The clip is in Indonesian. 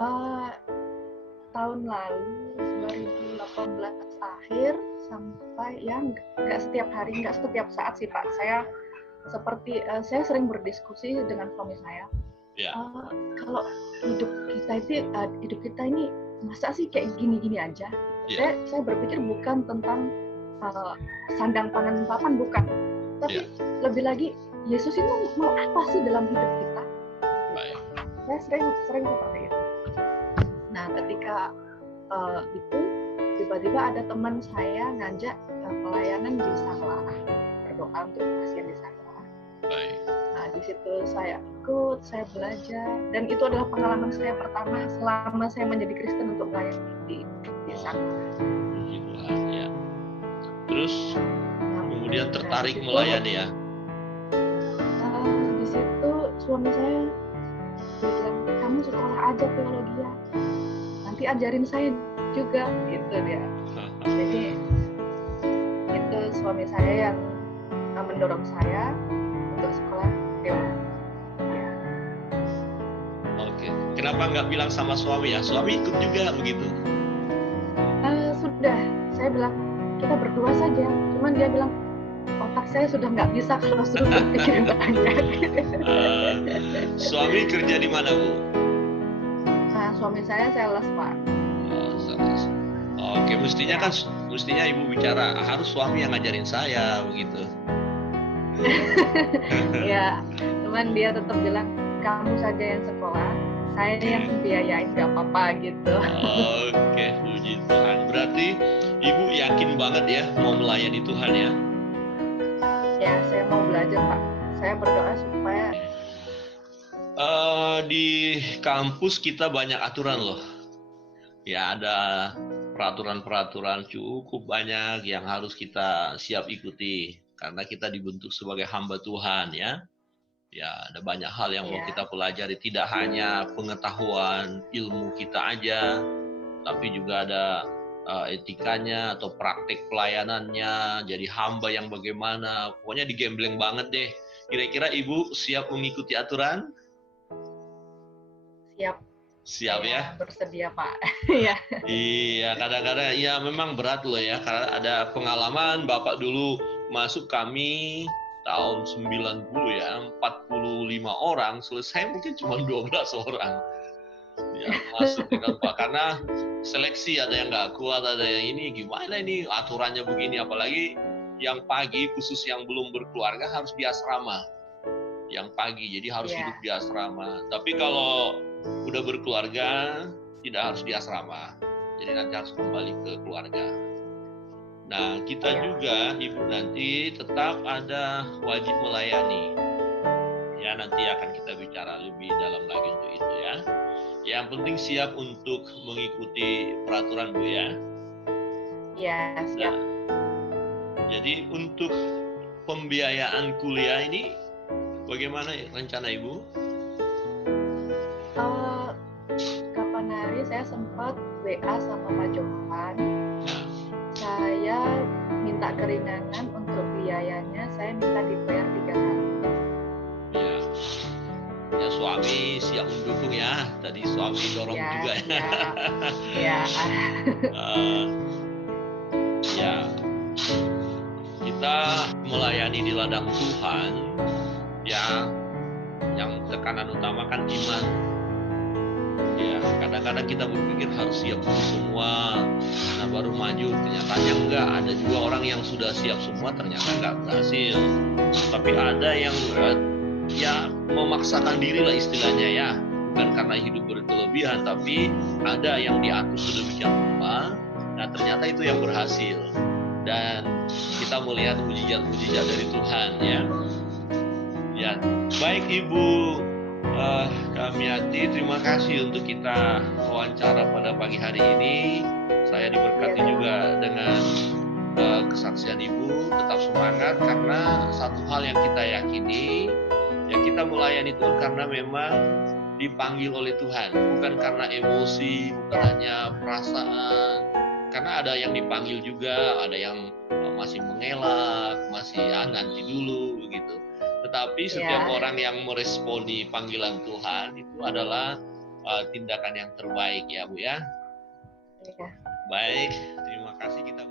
Eh, tahun lalu 2018 akhir sampai ya nggak setiap hari, nggak setiap saat sih Pak. Saya sering berdiskusi dengan suami saya. Ya. Kalau hidup kita ini masa sih kayak gini-gini aja? Ya. Saya berpikir bukan tentang sandang pangan papan, bukan. Tapi lebih lagi Yesus itu mau apa sih dalam hidup kita? Baik. Saya sering seperti itu. Nah, ketika itu tiba-tiba ada teman saya ngajak pelayanan di Sanglah, berdoa untuk pasien di Sanglah. Baik. Nah, di situ saya ikut, saya belajar, dan itu adalah pengalaman saya pertama selama saya menjadi Kristen untuk melayani di Sanglah. Ya. Terus kemudian tertarik melayani ya? Di situ suami saya bilang, kamu sekolah aja teologi ya, nanti ajarin saya juga, gitu dia. Jadi itu suami saya yang mendorong saya untuk sekolah teologi. Ya. Oke, kenapa nggak bilang sama suami ya? Suami ikut juga begitu? Sudah, saya bilang kita berdua saja. Cuman dia bilang otak saya sudah nggak bisa kalau suruh berpikir banyak. Suami kerja di mana, Bu? Suami saya sales, Pak. Sales. Oke, mestinya Ibu bicara, harus suami yang ngajarin saya begitu. Ya, cuman dia tetap bilang kamu saja yang sekolah, saya yang biayain, nggak apa-apa gitu. Oke, puji Tuhan. Berarti Ibu yakin banget ya mau melayani Tuhan ya? Ya, saya mau belajar, Pak. Saya berdoa supaya di kampus kita banyak aturan loh. Ya, ada peraturan-peraturan cukup banyak yang harus kita siap ikuti karena kita dibentuk sebagai hamba Tuhan ya. Ya, ada banyak hal yang mau kita pelajari, tidak hanya pengetahuan ilmu kita aja, tapi juga ada etikanya atau praktik pelayanannya, jadi hamba yang bagaimana, pokoknya digembleng banget deh. Kira-kira Ibu siap mengikuti aturan? Siap ya? Bersedia, Pak. Ya. Iya, kadang-kadang ya memang berat loh ya, karena ada pengalaman Bapak dulu masuk kami tahun 90 ya, 45 orang, selesai mungkin cuma 12 orang. Ya, masuk dengan Pak, karena seleksi ada yang nggak kuat, ada yang ini, gimana ini aturannya begini, apalagi yang pagi khusus yang belum berkeluarga harus di asrama. Yang pagi, jadi harus hidup di asrama. Tapi kalau udah berkeluarga, tidak harus di asrama. Jadi nanti harus kembali ke keluarga. Nah, kita juga, Ibu, nanti tetap ada wajib melayani. Ya, nanti akan kita bicara lebih dalam lagi untuk itu ya. Yang penting siap untuk mengikuti peraturan, Bu ya. Ya, siap. Nah, jadi untuk pembiayaan kuliah ini bagaimana rencana Ibu? Kapan hari saya sempat WA sama Pak Johan. Saya minta keringanan untuk biayanya, saya minta dibayar 3 hari. Ya, suami siap mendukung ya. Tadi suami dorong juga ya. Ya, kita melayani di ladang Tuhan ya, yang tekanan utama kan iman. Ya, kadang-kadang kita berpikir harus siap semua, nah baru maju. Ternyatanya enggak, ada juga orang yang sudah siap semua ternyata enggak berhasil. Tapi ada yang ya memaksakan diri lah istilahnya ya, bukan karena hidup berkelebihan, tapi ada yang diatur sedemikian rupa. Nah, ternyata itu yang berhasil. Dan kita melihat mujizat-mujizat dari Tuhan ya. Ya, baik Ibu Kamiati, terima kasih untuk kita wawancara pada pagi hari ini. Saya diberkati juga dengan kesaksian Ibu. Tetap semangat, karena satu hal yang kita yakini, ya kita melayani Tuhan karena memang dipanggil oleh Tuhan, bukan karena emosi, bukan hanya perasaan. Karena ada yang dipanggil juga, ada yang masih mengelak, masih nanti dulu begitu. Tetapi setiap orang yang meresponi panggilan Tuhan itu adalah tindakan yang terbaik ya Bu ya. Iya. Baik, terima kasih kita